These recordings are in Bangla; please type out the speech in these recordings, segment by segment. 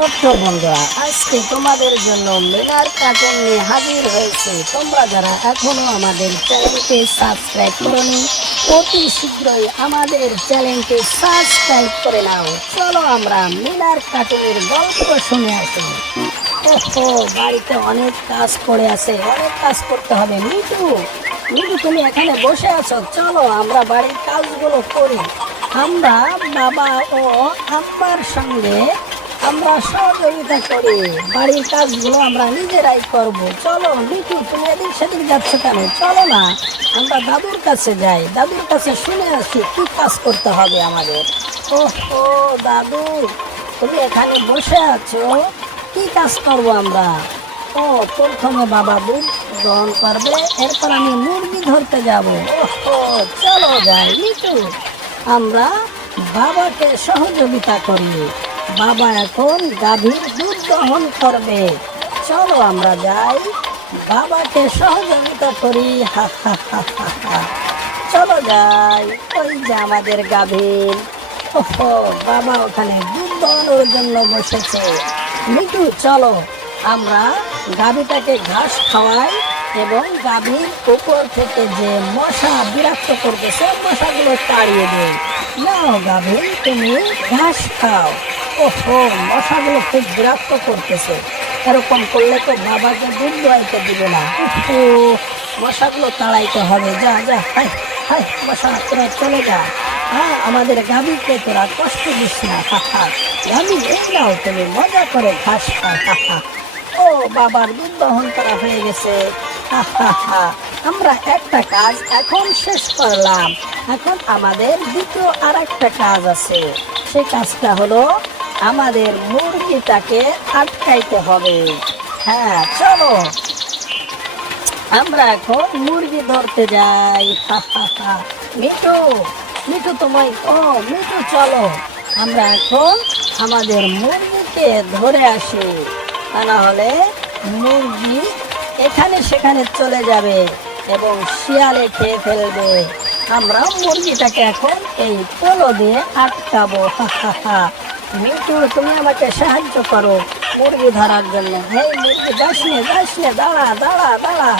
বন্ধুরা, আজকে তোমাদের জন্য মিনার কার্টুন নিয়ে হাজির হয়েছে। তোমরা যারা এখনও আমাদের চ্যানেলকে সাবস্ক্রাইব করনি, অতি শীঘ্রই আমাদের চ্যানেলকে সাবস্ক্রাইব করে নাও। চলো আমরা মিনার কার্টুনের গল্প শুনে আসি। ওহো, বাড়িতে অনেক কাজ পড়ে আছে, অনেক কাজ করতে হবে। মিটু মিটু তুমি এখানে বসে আছো? চলো আমরা বাড়ির কাজগুলো করি। আমরা বাবা ও আম্মার সঙ্গে আমরা সহযোগিতা করি। বাড়ির কাজগুলো আমরা নিজেরাই করব। চলো মিটু তুমি এদিক সেদিক যাচ্ছ কেন? চলো না, আমরা দাদুর কাছে যাই। দাদুর কাছে শুনে আসি, কী কাজ করতে হবে আমাদের? ও ও দাদু, তুমি এখানে বসে আছো? কি কাজ করব আমরা? ও, প্রথমে বাবা দুধ গ্রহণ করবে, এরপর আমি মুরগি ধরতে যাব। ও চলো যাই মিটু আমরা বাবাকে সহযোগিতা করি। বাবা এখন গাভীর দুধ দহন করবে। চলো আমরা যাই বাবাকে সহযোগিতা করি। চলো যাই, ওই যে আমাদের গাভীর। ওহো, বাবা ওখানে দুধ দহনের জন্য বসেছে। মিটু চলো। আমরা গাভীটাকে ঘাস খাওয়াই এবং গাভীর উপর থেকে যে মশা বিরক্ত করতেছে মশাগুলো তাড়িয়ে দেয় নাও গাভীর, তুমি ঘাস খাও। ওহো মশাগুলো খুব বিরক্ত করতেছে। এরকম করলে তো বাবাকে দুধ দোয়াইতে দিবে না। ওহো মশাগুলো তাড়াইতে হবে। যা যা, হাই হাই, মশা, তোরা চলে যা। হ্যাঁ আমাদের গাভীকে তোরা কষ্ট দিস না, হা হা। গাভী, এই নাও, তুমি মজা করে ঘাস খাও, হা হা। ও, বাবার দুধ দহন করা হয়ে গেছে। আমরা একটা কাজ এখন শেষ করলাম। এখন আমাদের দ্বিতীয় আর একটা কাজ আছে। সেই কাজটা হলো আমাদের মুরগিটাকে আটকাইতে হবে। হ্যাঁ চলো। আমরা এখন মুরগি ধরতে যাই। মিঠু মিঠু তোমায় ও, মিঠু, চলো। আমরা এখন আমাদের মুরগিকে ধরে আসি। তা না হলে মুরগি এখানে সেখানে চলে যাবে এবং শিয়ালে খেয়ে ফেলবে। আমরা মুরগিটাকে এখন এই পোলো দিয়ে আটকাবো। হা হা হা। মিঠু তুমি আমাকে সাহায্য করো মুরগি ধরার জন্য। হে মুরগি, যাস নে যাস নে, দাঁড়া দাঁড়া দাঁড়া।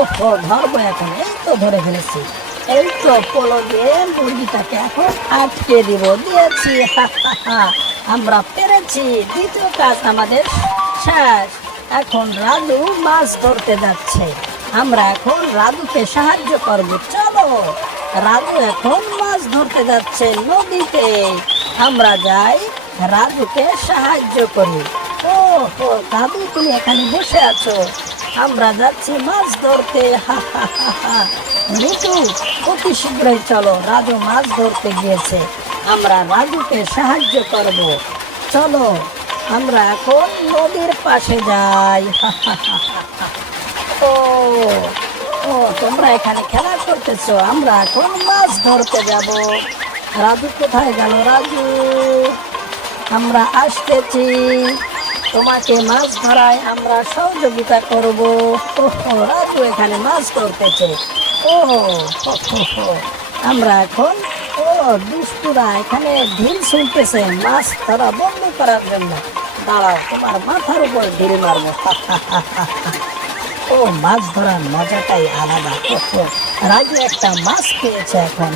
ওহো, ধরবো এখন, এই তো ধরে ফেলেছি। এই তো পোলো দিয়ে মুরগিটাকে এখন আটকে দিব, দিয়েছি আমরা পেরেছি, দ্বিতীয় কাজ আমাদের শেষ। এখন রাজু মাছ ধরতে যাচ্ছে। আমরা এখন রাজুকে সাহায্য করব, চলো। রাজু এখন মাছ ধরতে যাচ্ছে নদীতে। আমরা যাই রাজুকে সাহায্য করি। ও হো দাদু, তুমি এখানে বসে আছো। আমরা যাচ্ছি মাছ ধরতে। মিটু অতি শীঘ্রই চলো। রাজু মাছ ধরতে গিয়েছে। আমরা রাজুকে সাহায্য করব। চলো, আমরা এখন নদীর পাশে যাই। ও ও, তোমরা এখানে খেলা করতেছো। আমরা এখন মাছ ধরতে যাব। রাজু কোথায় গেল, রাজু? আমরা আসতেছি। তোমাকে মাছ ধরায় আমরা সহযোগিতা করব। ওহো, রাজু এখানে মাছ ধরতেছে। ও। আমরা এখন, ও, দুষ্টুরা এখানে ঢিল শুনতেছে মাছ ধরা বন্ধ করার জন্য। দাঁড়াও, তোমার মাথার উপর ঢিল মারবো। ও, মাছ ধরার মজাটাই আলাদা। রাজু একটা মাছ পেয়েছে এখন।